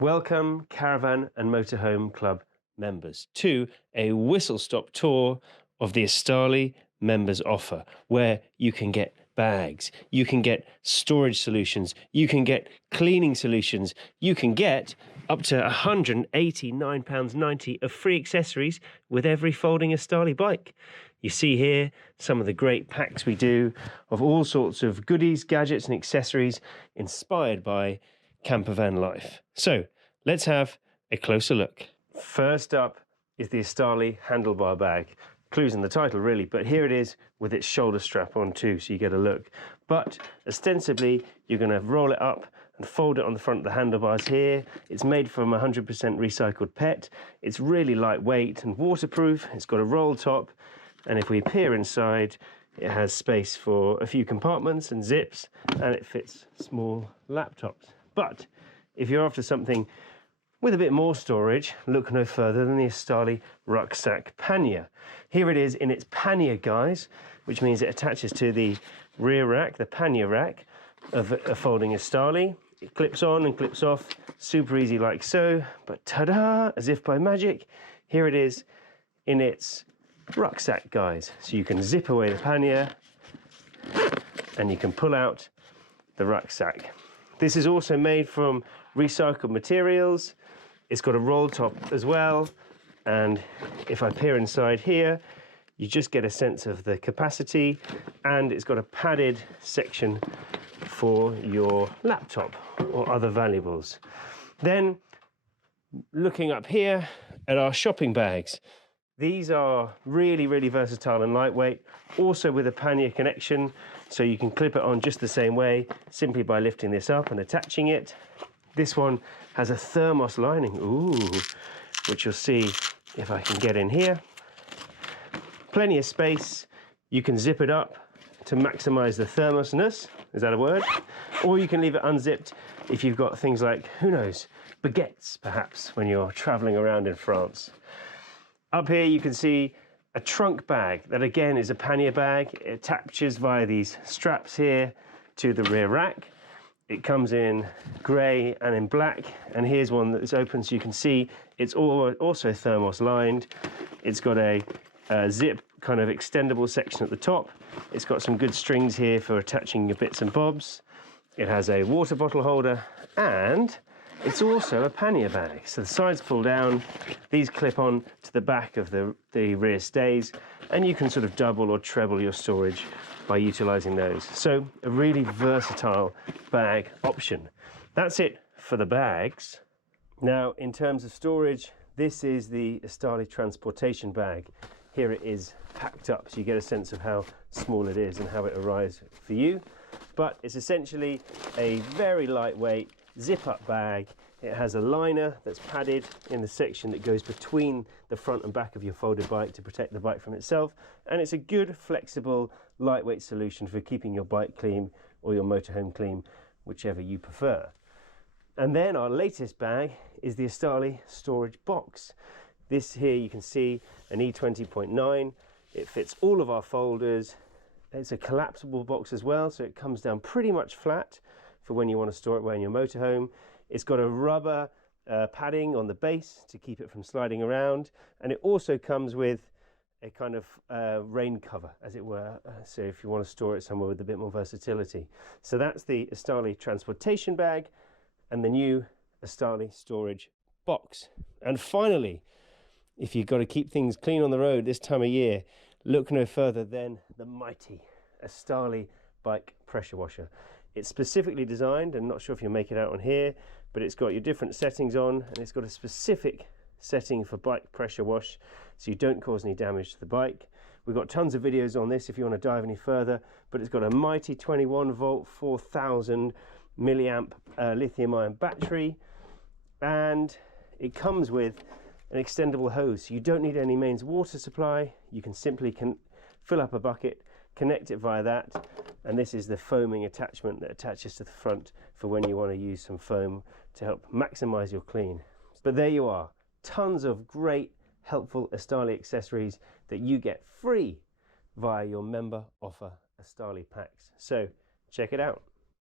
Welcome, Caravan and Motorhome Club members, to a whistle-stop tour of the Estarli members offer, where you can get bags, you can get storage solutions, you can get cleaning solutions, you can get up to £189.90 of free accessories with every folding Estarli bike. You see here some of the great packs we do of all sorts of goodies, gadgets and accessories inspired by campervan life. So let's have a closer look. First up is the Estarli handlebar bag. Clues in the title really, but here it is with its shoulder strap on too, so you get a look. But ostensibly you're going to roll it up and fold it on the front of the handlebars here. It's made from 100% recycled PET. It's really lightweight and waterproof. It's got a roll top, and if we peer inside, it has space for a few compartments and zips, and it fits small laptops. But if you're after something with a bit more storage, look no further than the Estarli rucksack pannier. Here it is in its pannier guise, which means it attaches to the rear rack, the pannier rack of a folding Estarli. It clips on and clips off, super easy like so, but ta-da, as if by magic, here it is in its rucksack guise. So you can zip away the pannier and you can pull out the rucksack. This is also made from recycled materials. It's got a roll top as well, and if I peer inside here, you just get a sense of the capacity, and it's got a padded section for your laptop or other valuables. Then, looking up here at our shopping bags, these are really, really versatile and lightweight, also with a pannier connection, so you can clip it on just the same way, simply by lifting this up and attaching it. This one has a thermos lining, which you'll see if I can get in here. Plenty of space. You can zip it up to maximize the thermosness, is that a word? Or you can leave it unzipped if you've got things like, who knows, baguettes perhaps, when you're traveling around in France. Up here you can see a trunk bag that again is a pannier bag. It attaches via these straps here to the rear rack. It comes in grey and in black, and here's one that's open so you can see it's also thermos lined. It's got a zip kind of extendable section at the top. It's got some good strings here for attaching your bits and bobs. It has a water bottle holder, and it's also a pannier bag. So the sides pull down, these clip on to the back of the rear stays, and you can sort of double or treble your storage by utilizing those. So a really versatile bag option. That's it for the bags. Now, in terms of storage, this is the Estarli transportation bag. Here it is packed up, so you get a sense of how small it is and how it arrives for you. But it's essentially a very lightweight zip-up bag. It has a liner that's padded in the section that goes between the front and back of your folded bike to protect the bike from itself, and it's a good, flexible, lightweight solution for keeping your bike clean or your motorhome clean, whichever you prefer. And then our latest bag is the Estarli storage box. This here you can see an E20.9. It fits all of our folders. It's a collapsible box as well, so it comes down pretty much flat for when you want to store it away in your motorhome. It's got a rubber padding on the base to keep it from sliding around, and it also comes with a kind of rain cover, as it were, so if you want to store it somewhere with a bit more versatility. So that's the Estarli transportation bag and the new Estarli storage box. And finally, if you've got to keep things clean on the road this time of year, look no further than the mighty Estarli bike pressure washer. It's specifically designed, and not sure if you'll make it out on here, but it's got your different settings on, and it's got a specific setting for bike pressure wash, so you don't cause any damage to the bike. We've got tons of videos on this if you want to dive any further, but it's got a mighty 21 volt, 4000 milliamp lithium ion battery, and it comes with an extendable hose, so you don't need any mains water supply. You can simply fill up a bucket, connect it via that, and this is the foaming attachment that attaches to the front for when you want to use some foam to help maximize your clean. But there you are, tons of great helpful Estarli accessories that you get free via your member offer Estarli packs. So check it out.